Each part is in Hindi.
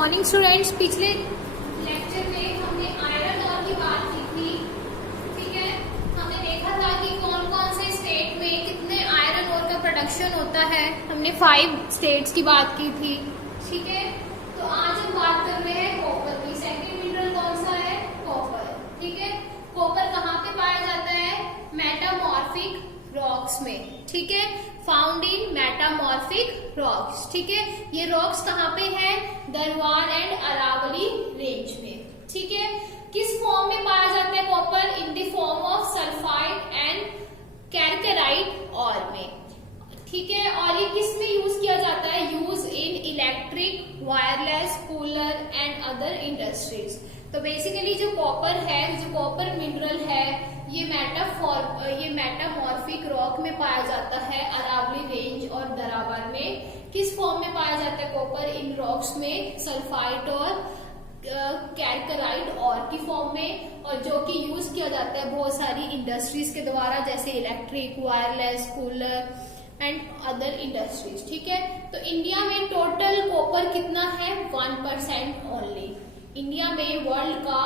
Morning students. पिछले लेक्चर में हमने आयरन ओर की बात की थी। ठीक है, हमने देखा था कि कौन कौन से स्टेट में कितने आयरन ओर का प्रोडक्शन होता है। हमने 5 स्टेट्स की बात की थी। ठीक है, तो आज हम बात कर रहे हैं कॉपर की। सेकंड मिनरल कौन सा है? कॉपर। ठीक है, कॉपर कहाँ पे पाया जाता है? मेटामॉर्फिक रॉक्स में। ठीक है, फाउंड इन मेटामॉर्फिक रॉक्स। ठीक है, ये रॉक्स कहाँ पे है? दरवार एंड अरावली रेंज में। ठीक है, किस फॉर्म में पाया जाता है copper? In the form of sulphide and calcarite or में। ठीक है, और ये किस में यूज किया जाता है? Use in electric, wireless, cooler and other industries. तो बेसिकली जो कॉपर है, जो कॉपर मिनरल है, ये मेटामॉर्फिक रॉक में पाया जाता है, अरावली रेंज और दरावर में। किस फॉर्म में पाया जाता है कॉपर? इन रॉक्स में सल्फाइड और कैल्केराइट और की फॉर्म में, और जो कि यूज किया जाता है बहुत सारी इंडस्ट्रीज के द्वारा, जैसे electric, wireless, cooler and other industries. ठीक है, तो इंडिया में टोटल कॉपर कितना है? 1% ओनली। इंडिया में वर्ल्ड का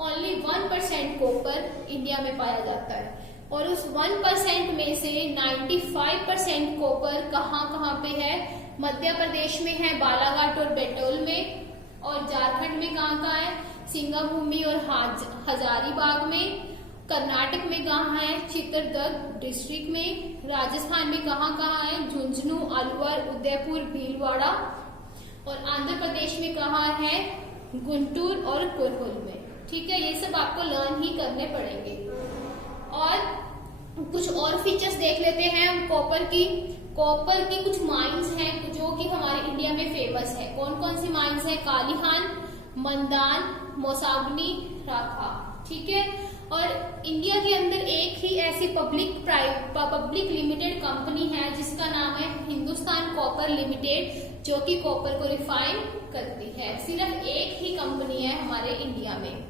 ओनली 1% कॉपर इंडिया में पाया जाता है, और उस 1% में से 95% कॉपर कहाँ पे है? मध्य प्रदेश में है, बालाघाट और बैतूल में। और झारखंड में कहाँ है? सिंगाभूमि और हजारीबाग में। कर्नाटक में कहाँ है? चित्रदुर्ग डिस्ट्रिक्ट में। राजस्थान में कहाँ है? झुंझुनू, अलवर, उदयपुर, भीलवाड़ा। और आंध्र प्रदेश में कहाँ है? गुंटूर और कुर्नूल में। ठीक है, ये सब आपको लर्न ही करने पड़ेंगे। और कुछ और फीचर्स देख लेते हैं हम कॉपर की। कॉपर की कुछ माइंस हैं जो कि हमारे इंडिया में फेमस है। कौन कौन सी माइंस है? कालीहान, मंदान, मोसागनी, राखा। ठीक है, और इंडिया के अंदर एक ही ऐसी पब्लिक लिमिटेड कंपनी है जिसका नाम है हिंदुस्तान कॉपर लिमिटेड, जो कि कॉपर को रिफाइन करती है। सिर्फ एक ही कंपनी है हमारे इंडिया में।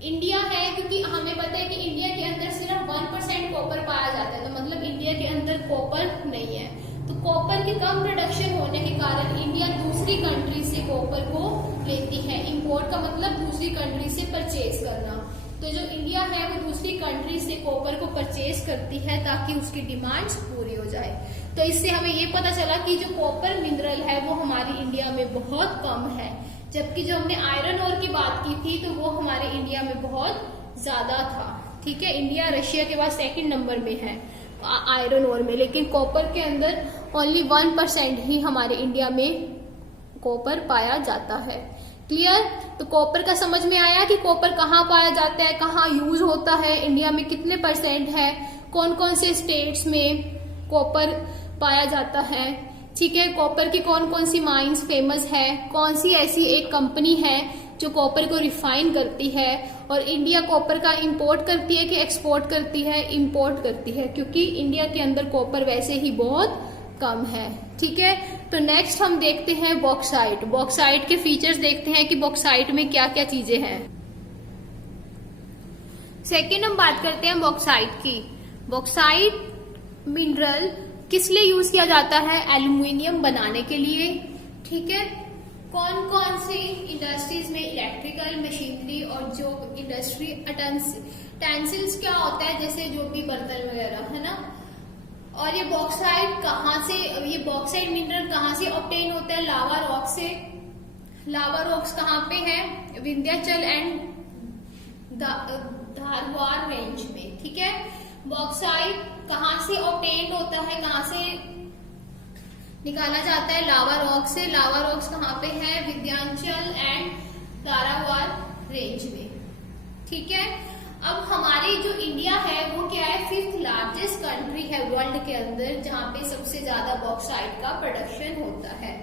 इंडिया है क्योंकि हमें पता है कि इंडिया के अंदर सिर्फ 1% कॉपर पाया जाता है, तो मतलब इंडिया के अंदर कॉपर नहीं है। तो कॉपर की कम प्रोडक्शन होने के कारण इंडिया दूसरी कंट्री से कॉपर को लेती है। इंपोर्ट का मतलब दूसरी कंट्री से परचेज करना। तो जो इंडिया है वो दूसरी कंट्री से कॉपर को परचेज करती है ताकि उसकी डिमांड्स पूरी हो जाए। तो इससे हमें ये पता चला कि जो कॉपर मिनरल है वो हमारी इंडिया में बहुत कम है, जबकि जो हमने आयरन ओर की बात की थी तो वो हमारे इंडिया में बहुत ज्यादा था। ठीक है, इंडिया रशिया के बाद 2nd नंबर में है आयरन ओर में, लेकिन कॉपर के अंदर ओनली 1% ही हमारे इंडिया में कॉपर पाया जाता है। क्लियर? तो कॉपर का समझ में आया कि कॉपर कहाँ पाया जाता है, कहाँ यूज होता है, इंडिया में कितने % है, कौन कौन से स्टेट्स में कॉपर पाया जाता है। ठीक है, कॉपर की कौन कौन सी माइंस फेमस है, कौन सी ऐसी एक कंपनी है जो कॉपर को रिफाइन करती है, और इंडिया कॉपर का इंपोर्ट करती है कि एक्सपोर्ट करती है? इंपोर्ट करती है, क्योंकि इंडिया के अंदर कॉपर वैसे ही बहुत कम है। ठीक है, तो नेक्स्ट हम देखते हैं बॉक्साइट। बॉक्साइट के फीचर्स देखते हैं कि बॉक्साइट में क्या क्या चीजें हैं। सेकेंड हम बात करते हैं बॉक्साइट की। बॉक्साइट मिनरल किस लिए यूज किया जाता है? एल्यूमिनियम बनाने के लिए। ठीक है, कौन कौन सी इंडस्ट्रीज में? इलेक्ट्रिकल मशीनरी और जो इंडस्ट्री टेंसिल्स क्या होता है, जैसे जो भी बर्तन वगैरह है ना। और ये बॉक्साइट कहाँ से, ये बॉक्साइट मिनरल कहाँ से ऑब्टेन होता है? लावा रॉक से। लावा रॉक्स कहाँ पे है? विंध्याचल एंड धारवाड़ रेंज में। ठीक है, बॉक्साइट कहाँ से ऑब्टेन होता है, कहाँ से निकाला जाता है? लावा रॉक से। लावा रॉक्स कहाँ पे है? विंध्याचल एंड धारवाड़ रेंज में। ठीक है, अब हमारी जो इंडिया है वो क्या है? 5th लार्जेस्ट कंट्री है वर्ल्ड के अंदर, जहाँ पे सबसे ज्यादा बॉक्साइट का प्रोडक्शन होता है।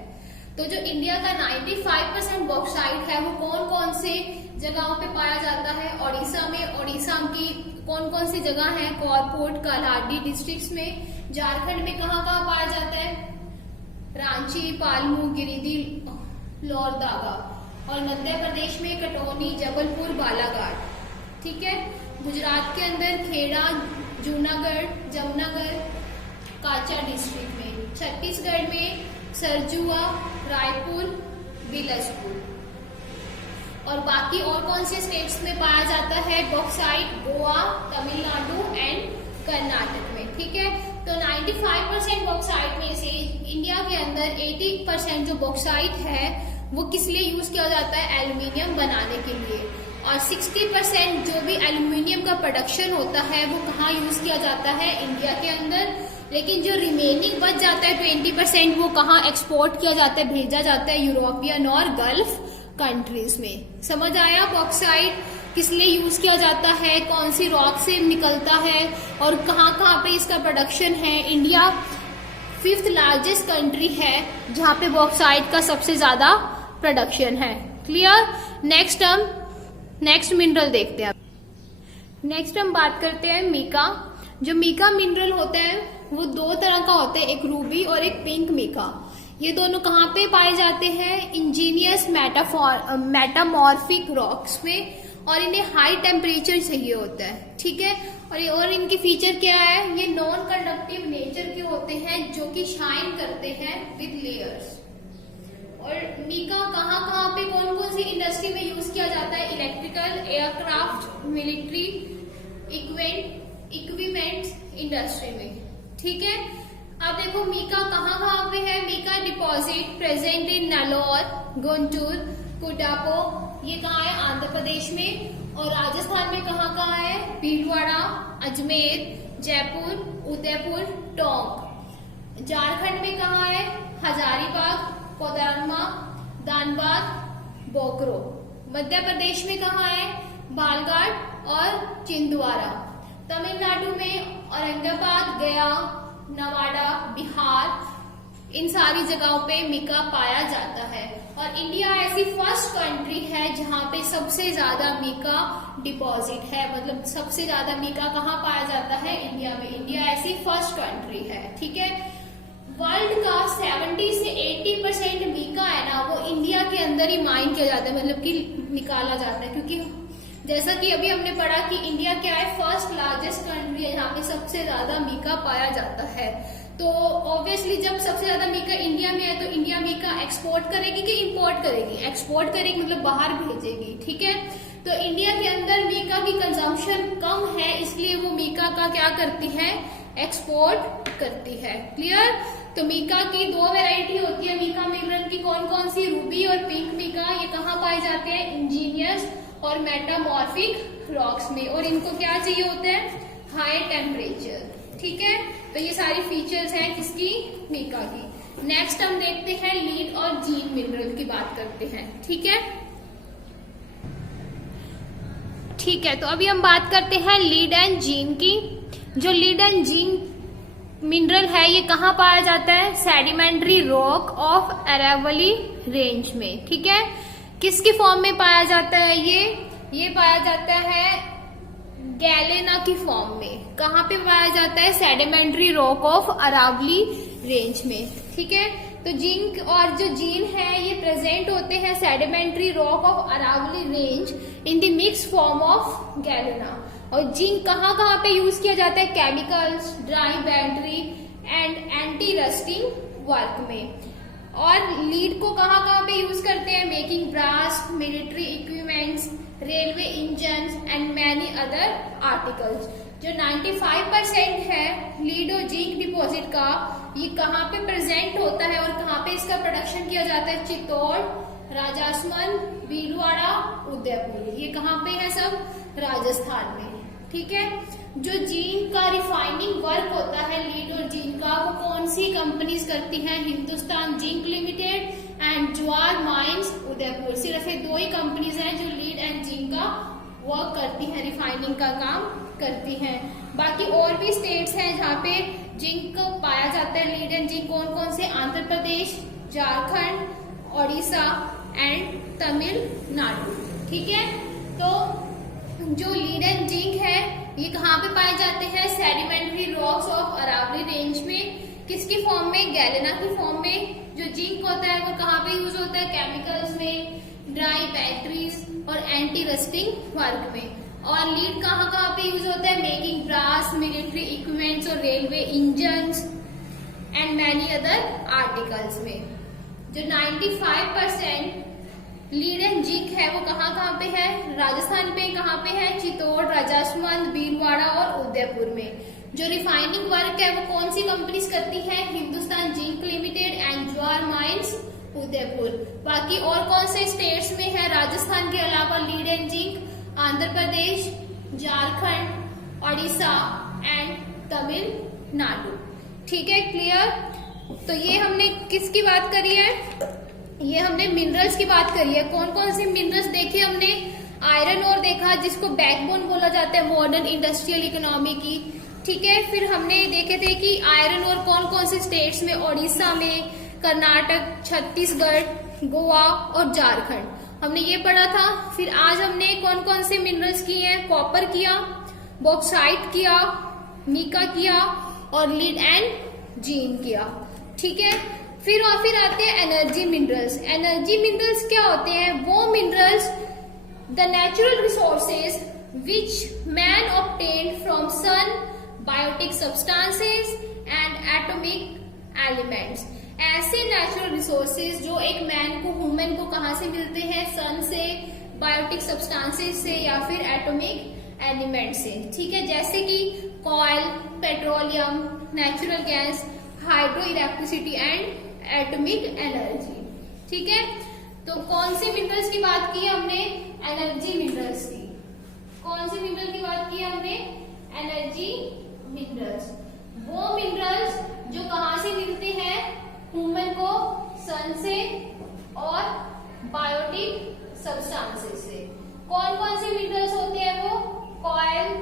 तो जो इंडिया का 95% बॉक्साइट है वो कौन कौन से जगहों पे पाया जाता है? ओडिशा में। ओडिशा की कौन कौन सी जगह है? कोरापुट, कालाहांडी डिस्ट्रिक्ट्स में। झारखंड में कहाँ पाया जाता है? रांची, पालमू, गिरिडीह, लोहरदगा। और मध्य प्रदेश में कटौनी, जबलपुर, बालाघाट। ठीक है, गुजरात के अंदर खेड़ा, जूनागढ़, जमनागढ़, काचा डिस्ट्रिक्ट में। छत्तीसगढ़ में सरजुआ, रायपुर, बिलासपुर। और बाकी और कौन से स्टेट्स में पाया जाता है बॉक्साइट? गोवा, तमिलनाडु एंड कर्नाटक में। ठीक है, तो 95% बॉक्साइट में से इंडिया के अंदर 80% जो बॉक्साइट है वो किस लिए यूज किया जाता है? एल्यूमिनियम बनाने के लिए। और 60% जो भी एल्यूमिनियम का प्रोडक्शन होता है वो कहाँ यूज किया जाता है? इंडिया के अंदर। लेकिन जो रिमेनिंग बच जाता है 20% वो कहाँ एक्सपोर्ट किया जाता है, भेजा जाता है? यूरोपियन और गल्फ कंट्रीज में। समझ आया? बॉक्साइट किस लिए यूज किया जाता है, कौन सी रॉक से निकलता है और कहाँ कहाँ पे इसका प्रोडक्शन है। इंडिया 5th लार्जेस्ट कंट्री है जहाँ पे बॉक्साइट का सबसे ज्यादा प्रोडक्शन है। क्लियर? नेक्स्ट मिनरल देखते हैं। नेक्स्ट हम बात करते हैं मीका। जो मीका मिनरल होता है वो 2 तरह का होता है, एक रूबी और एक पिंक मीका। ये दोनों कहाँ पे पाए जाते हैं? इंजीनियस मेटामॉर्फिक रॉक्स में, और इन्हें हाई टेम्परेचर चाहिए होता है। ठीक है, और इनकी फीचर क्या है? ये नॉन कंडक्टिव नेचर के होते हैं जो कि शाइन करते हैं विद लेयर्स। और मीका कहाँ पे कौन कौन सी इंडस्ट्री में यूज किया जाता है? Electrical, aircraft, military equipments industry में। ठीक है, अब देखो मीका कहाँ पे है? Mica deposit present in Nellore, Guntur, Cuddapah. ये कहाँ है? आंध्र प्रदेश में। और राजस्थान में कहाँ है? भीलवाड़ा, अजमेर, जयपुर, उदयपुर, टोंक। झारखंड में कहाँ है? हजारीबाग, कोडरमा, धनबाद, बोकारो। मध्य प्रदेश में कहाँ है? बालघाट और छिंदवाड़ा। तमिलनाडु में औरंगाबाद, गया, नवादा, बिहार, इन सारी जगहों पे मीका पाया जाता है। और इंडिया ऐसी फर्स्ट कंट्री है जहाँ पे सबसे ज्यादा मीका डिपॉजिट है, मतलब सबसे ज्यादा मीका कहाँ पाया जाता है? इंडिया में। इंडिया ऐसी फर्स्ट कंट्री है। ठीक है, वर्ल्ड का 70 से 80% मीका है ना वो इंडिया के अंदर ही माइन किया जाता है, मतलब कि निकाला जाता है। क्योंकि जैसा कि अभी हमने पढ़ा कि इंडिया क्या है? फर्स्ट लार्जेस्ट कंट्री है जहाँ पे सबसे ज्यादा मीका पाया जाता है। तो ऑब्वियसली जब सबसे ज्यादा मीका इंडिया में है तो इंडिया मीका एक्सपोर्ट करेगी कि इंपोर्ट करेगी? एक्सपोर्ट करेगी, मतलब बाहर भेजेगी। ठीक है, तो इंडिया के अंदर मीका की कंजम्पशन कम है, इसलिए वो मीका का क्या करती है? एक्सपोर्ट करती है। क्लियर? तो मीका की 2 वैरायटी होती है मीका मिनरल की। कौन कौन सी? रूबी और पिंक मीका। ये कहाँ पाए जाते हैं? इंजीनियस और मेटामॉर्फिक रॉक्स में। और इनको क्या चाहिए होता है? High temperature. ठीक है, तो ये सारी फीचर्स हैं किसकी? मीका की। नेक्स्ट हम देखते हैं लीड और जीन मिनरल की बात करते हैं। ठीक है, तो अभी हम बात करते हैं लीड एंड जीन की। जो लीड एंड जीन मिनरल है ये कहाँ पाया जाता है? Sedimentary rock of Aravalli range में। ठीक है, किसकी फॉर्म में पाया जाता है? ये पाया जाता है गैलेना की फॉर्म में। कहाँ पे पाया जाता है? Sedimentary rock of Aravalli range में। ठीक है, तो जिंक और जो जीन है ये प्रेजेंट होते हैं sedimentary rock of Aravalli range in the mix form of galena. और जिंक कहाँ पे यूज किया जाता है? Chemicals, dry battery and anti rusting work में। और लीड को कहाँ पे यूज करते हैं? Making brass, military equipments, railway engine and many other articles. जो 95% है लीड और जिंक डिपॉजिट का, ये कहाँ पे प्रेजेंट होता है और कहाँ पे इसका प्रोडक्शन किया जाता है? चित्तौड़, राजस्थान, भीलवाड़ा, उदयपुर। ये कहाँ पे है? सब राजस्थान में। ठीक है, जो जिंक का रिफाइनिंग वर्क होता है लीड और जिंक का, वो कौन सी कंपनीज करती हैं? Hindustan zinc limited and jowar mines Udaipur. सिर्फ ये 2 ही कंपनीज हैं जो लीड एंड जिंक का वर्क करती हैं, रिफाइनिंग का काम करती हैं। बाकी और भी स्टेट्स हैं जहाँ पे जिंक पाया जाता है, लीड एंड जिंक। कौन कौन से? आंध्र प्रदेश, झारखंड, ओडिशा एंड तमिलनाडु। ठीक है, तो जो लीड एंड जिंक है ये कहाँ पे पाए जाते हैं? Sedimentary rocks of Aravalli range में। किसकी फॉर्म में? गैलेना की फॉर्म में। जो जिंक होता है वो कहाँ पे यूज होता है? केमिकल्स में, ड्राई बैटरीज और एंटी रस्टिंग वर्क में। और लीड कहाँ पे यूज होता है? मेकिंग ब्रास, मिलिट्री इक्विपमेंट्स और railway engines and many other articles में। जो 95% लीड एंड जिंक है वो कहाँ पे है, राजस्थान पे, कहाँ पे है, चित्तौड़, राजसमंद, भीलवाड़ा और उदयपुर में। जो रिफाइनिंग वर्क है वो कौन सी कंपनीज करती है, Hindustan zinc limited and jowar mines Udaipur. बाकी और कौन से स्टेट्स में है राजस्थान के अलावा lead and zinc, Andhra Pradesh, Jharkhand, Odisha and Tamil Nadu. ठीक है, क्लियर। तो ये हमने किसकी बात करी है, ये हमने मिनरल्स की बात करी है। कौन कौन से मिनरल्स देखे हमने, आयरन ओर देखा जिसको बैकबोन बोला जाता है मॉडर्न इंडस्ट्रियल इकोनॉमी की। ठीक है, फिर हमने देखे थे कि आयरन ओर कौन कौन से स्टेट्स में, ओडिशा में, कर्नाटक, छत्तीसगढ़, गोवा और झारखंड, हमने ये पढ़ा था। फिर आज हमने कौन कौन से मिनरल्स किए हैं, कॉपर किया, बॉक्साइट किया, मीका किया और लीड एंड जिंक किया। ठीक है, फिर आते हैं एनर्जी मिनरल्स। एनर्जी मिनरल्स क्या होते हैं, वो minerals the natural resources which man obtained from sun, biotic substances and atomic elements. ऐसे नेचुरल रिसोर्सेज जो एक मैन को, ह्यूमन को कहाँ से मिलते हैं, सन से, बायोटिक सब्सटेंसेस से या फिर एटॉमिक एलिमेंट से। ठीक है, जैसे कि coil, petroleum, natural gas, hydro electricity and atomic energy. ठीक है, तो कौन से मिनरल्स की बात की हमने, एनर्जी मिनरल्स की। कौन से मिनरल की बात की हमने, एनर्जी मिनरल्स। वो मिनरल्स जो कहाँ से मिलते हैं, ह्यूमन को सन से और बायोटिक सब्सटेंसेस से। कौन कौन से मिनरल्स होते हैं वो, कॉयल,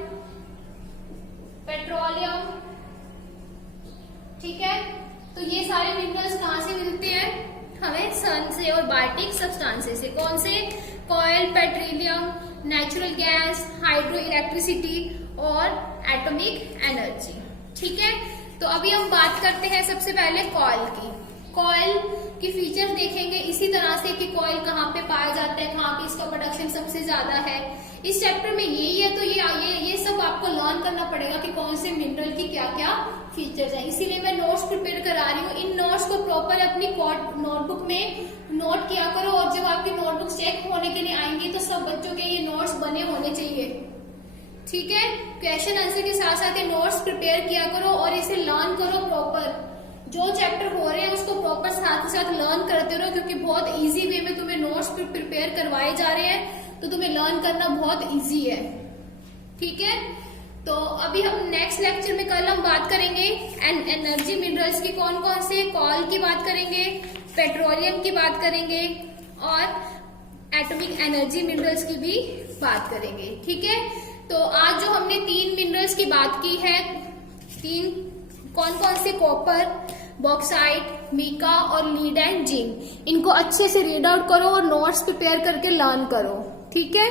पेट्रोलियम। ठीक है, तो ये सारे मिनरल्स कहाँ से मिलते हैं, हमें सन से और बायोटिक सब्सटेंसेस से। कौन से, coil, petroleum, natural gas, hydro electricity और एटॉमिक एनर्जी। ठीक है, तो अभी हम बात करते हैं सबसे पहले कॉयल की। कॉयल की फीचर्स देखेंगे इसी तरह से कि कॉयल कहाँ पे पाया जाता है, कहाँ पे इसका प्रोडक्शन सबसे ज्यादा है। इस चैप्टर में यही है, तो ये सब आपको लर्न करना पड़ेगा कि कौन से मिनरल की क्या क्या फीचर्स हैं। इसीलिए मैं नोट्स प्रिपेयर करा रही हूँ। इन नोट्स को प्रॉपर अपनी नोटबुक में नोट किया करो, और जब आपकी नोटबुक चेक होने के लिए आएंगी तो सब बच्चों के ये नोट्स बने होने चाहिए। ठीक है, क्वेश्चन आंसर के साथ साथ ये नोट्स प्रिपेयर किया करो और इसे लर्न करो प्रॉपर। जो चैप्टर हो रहे हैं उसको प्रॉपर साथ ही साथ लर्न करते रहो, क्योंकि बहुत इजी वे में तुम्हें नोट्स प्रिपेयर करवाए जा रहे हैं, तो तुम्हें लर्न करना बहुत इजी है। ठीक है, तो अभी हम नेक्स्ट लेक्चर में कल हम बात करेंगे एनर्जी मिनरल्स की। कौन कौन से, कॉल की बात करेंगे, पेट्रोलियम की बात करेंगे और एटॉमिक एनर्जी मिनरल्स की भी बात करेंगे। ठीक है, तो आज जो हमने 3 मिनरल्स की बात की है, 3 कौन कौन से, कॉपर, बॉक्साइट, मीका और लीड एंड जिंक, इनको अच्छे से रीड आउट करो और नोट्स प्रिपेयर करके लर्न करो। ठीक है।